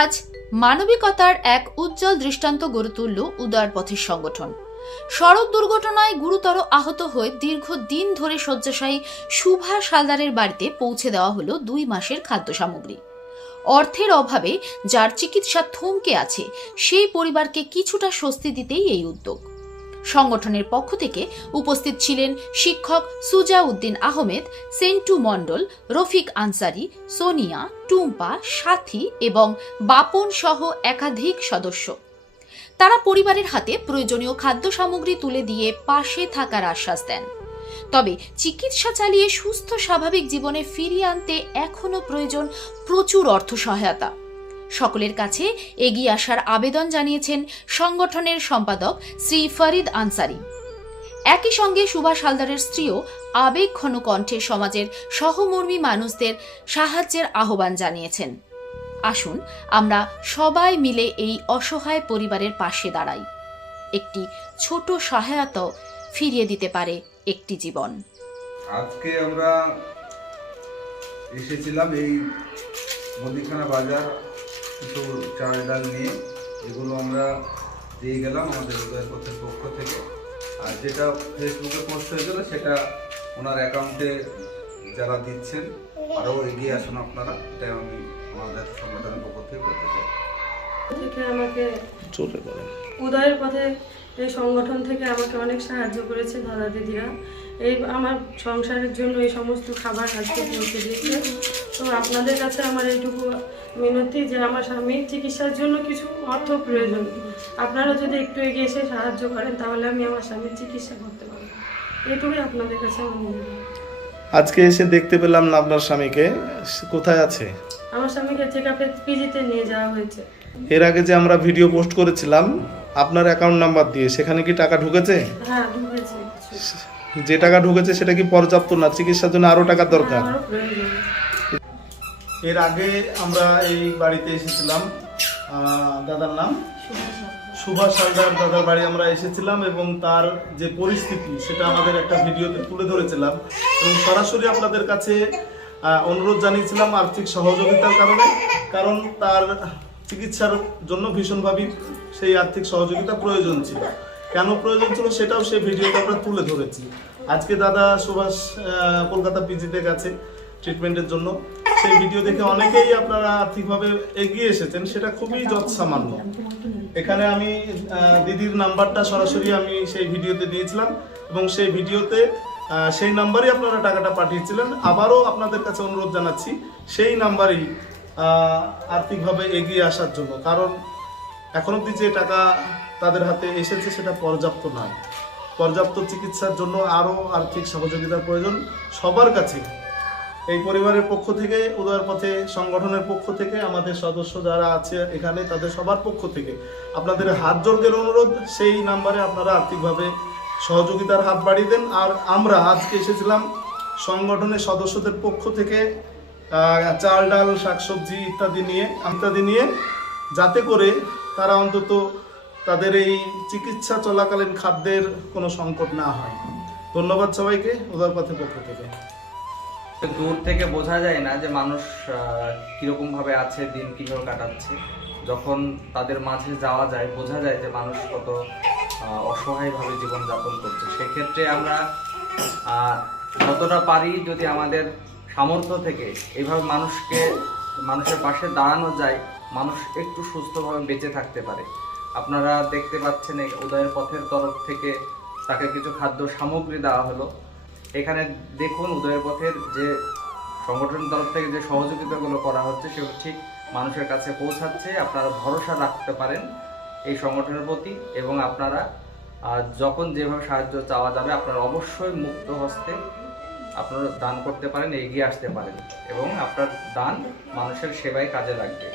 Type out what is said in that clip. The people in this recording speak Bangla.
আজ মানবিকতার এক উজ্জ্বল দৃষ্টান্ত গড়ে তুলল উদয়ের পথের সংগঠন। সড়ক দুর্ঘটনায় গুরুতর আহত হয়ে দীর্ঘদিন ধরে শয্যাশায়ী সুভাষ হালদারের বাড়িতে পৌঁছে দেওয়া হলো 2 মাসের খাদ্য সামগ্রী। অর্থের অভাবে যার চিকিৎসা থমকে আছে সেই পরিবারকে কিছুটা স্বস্তি দিতেই এই উদ্যোগ। সংগঠনের পক্ষ থেকে উপস্থিত ছিলেন শিক্ষক সুজাউদ্দিন আহমেদ, সেন্টু মণ্ডল, রফিক আনসারি, সোনিয়া, টুম্পা, সাথী এবং বাপন সহ একাধিক সদস্য। তারা পরিবারের হাতে প্রয়োজনীয় খাদ্য সামগ্রী তুলে দিয়ে পাশে থাকার আশ্বাস দেন। তবে চিকিৎসা চালিয়ে সুস্থ স্বাভাবিক জীবনে ফিরিয়ে আনতে এখনো প্রয়োজন প্রচুর অর্থ সহায়তা। সকলের কাছে এগিয়ে আসার আবেদন জানিয়েছেন সংগঠনের সম্পাদক শ্রী ফরিদ আনসারি। একই সঙ্গে সুভাষ হালদারের স্ত্রীও আবেগঘন কণ্ঠে সমাজের সহমর্মী মানুষদের সাহায্যের আহ্বান জানিয়েছেন। আসুন আমরা সবাই মিলে এই অসহায় পরিবারের পাশে দাঁড়াই। একটি ছোট সহায়তা ফিরিয়ে দিতে পারে একটি জীবন। আজকে আমরা এসেছিলাম এই মুদিখানা বাজার কিছু চাল ডাল নিয়ে, এগুলো আমরা দিয়ে গেলাম আমাদের উদয়ের পথের পক্ষ থেকে। আর যেটা ফেসবুকে পোস্ট হয়েছিল সেটা ওনার অ্যাকাউন্টে যারা দিচ্ছেন আরও এগিয়ে আসুন আপনারা, এটাই আমি আমাদের সংগঠনের পক্ষ থেকে বলতে চাই। আমাকে উদয়ের পথে এই সংগঠন থেকে আমাকে অনেক সাহায্য করেছে দাদা দিদিরা। এই আমার সংসারের জন্য এই সমস্ত খাবার আজকে পৌঁছে দিয়েছে। তো আপনাদের কাছে আমার এইটুকু মিনতি যে আমার স্বামীর চিকিৎসার জন্য কিছু অর্থ প্রয়োজন, আপনারা যদি একটু এগিয়ে এসে সাহায্য করেন তাহলে আমি আমার স্বামীর চিকিৎসা করতে পারবো। এইটুকুই আপনাদের কাছে আমার মনে হয়। আজকে এসে দেখতে পেলাম না আপনার স্বামীকে, কোথায় আছে? আমার স্বামীকে চেকআপে পিজিতে নিয়ে যাওয়া হয়েছে। এর আগে যে আমরা ভিডিও পোস্ট করেছিলাম আপনার অ্যাকাউন্ট নাম্বার দিয়ে, সেখানে কি টাকা ঢুকেছে? হ্যাঁ, ঢুকেছে। যে টাকা ঢুকেছে সেটা কি পর্যাপ্ত না? চিকিৎসার জন্য আরো টাকার দরকার। এর আগে আমরা এই বাড়িতে এসেছিলাম, দাদার নাম সুভাষ হালদার দাদার বাড়ি আমরা এসেছিলাম এবং তার যে পরিস্থিতি সেটা আমাদের একটা ভিডিওতে তুলে ধরেছিলাম এবং সরাসরি আপনাদের কাছে অনুরোধ জানিয়েছিলাম আর্থিক সহযোগিতার কারণ তার চিকিৎসার জন্য ভীষণভাবে সেই আর্থিক সহযোগিতা প্রয়োজন ছিল। কেন প্রয়োজন ছিল সেটাও সেই ভিডিওতে আমরা তুলে ধরেছি। আজকে দাদা সুভাষ কলকাতা পিজিতে গেছে ট্রিটমেন্টের জন্য। সেই ভিডিও দেখে অনেকেই আপনারা আর্থিকভাবে এগিয়ে এসেছেন, সেটা খুবই যৎসামান্য। এখানে আমি দিদির নাম্বারটা সরাসরি আমি সেই ভিডিওতে দিয়েছিলাম এবং সেই ভিডিওতে সেই নাম্বারই আপনারা টাকাটা পাঠিয়েছিলেন। আবারও আপনাদের কাছে অনুরোধ জানাচ্ছি সেই নাম্বারই আর্থিকভাবে এগিয়ে আসার জন্য, কারণ এখন অবধি যে টাকা তাদের হাতে এসেছে সেটা পর্যাপ্ত নয়। পর্যাপ্ত চিকিৎসার জন্য আরও আর্থিক সহযোগিতার প্রয়োজন সবার কাছে। এই পরিবারের পক্ষ থেকে, উদয়ের পথে সংগঠনের পক্ষ থেকে, আমাদের সদস্য যারা আছে এখানে তাদের সবার পক্ষ থেকে আপনাদের হাত জোড়ের অনুরোধ, সেই নাম্বারে আপনারা আর্থিকভাবে সহযোগিতার হাত বাড়িয়ে দেন। আর আমরা আজকে এসেছিলাম সংগঠনের সদস্যদের পক্ষ থেকে চাল ডাল শাকসবজি ইত্যাদি নিয়ে যাতে করে তারা অন্তত তাদের এই চিকিৎসা চলাকালীন খাদ্যের কোনো সংকট না হয়। ধন্যবাদ সবাইকে উদয়ের পথের পক্ষ থেকে। দূর থেকে বোঝা যায় না যে মানুষ কিরকম ভাবে আছে, দিন কিভাবে কাটাচ্ছে। যখন তাদের মাঝে যাওয়া যায় বোঝা যায় যে মানুষ কত অসহায়ভাবে জীবনযাপন করছে। সেক্ষেত্রে আমরা যতটা পারি যদি আমাদের সামর্থ্য থেকে এইভাবে মানুষের পাশে দাঁড়ানো যায়, মানুষ একটু সুস্থভাবে বেঁচে থাকতে পারে। আপনারা দেখতে পাচ্ছেন উদয়ের পথের তরফ থেকে তাকে কিছু খাদ্য সামগ্রী দেওয়া হলো। এখানে দেখুন উদয়ের পথের যে সংগঠনের তরফ থেকে যে সহযোগিতাগুলো করা হচ্ছে সেগুলো ঠিক মানুষের কাছে পৌঁছাচ্ছে। আপনারা ভরসা রাখতে পারেন এই সংগঠনের প্রতি এবং আপনারা যখন যেভাবে সাহায্য চাওয়া যাবে আপনারা অবশ্যই মুক্ত হস্তে আপনারা দান করতে পারেন, এগিয়ে আসতে পারেন এবং আপনার দান মানুষের সেবায় কাজে লাগবে।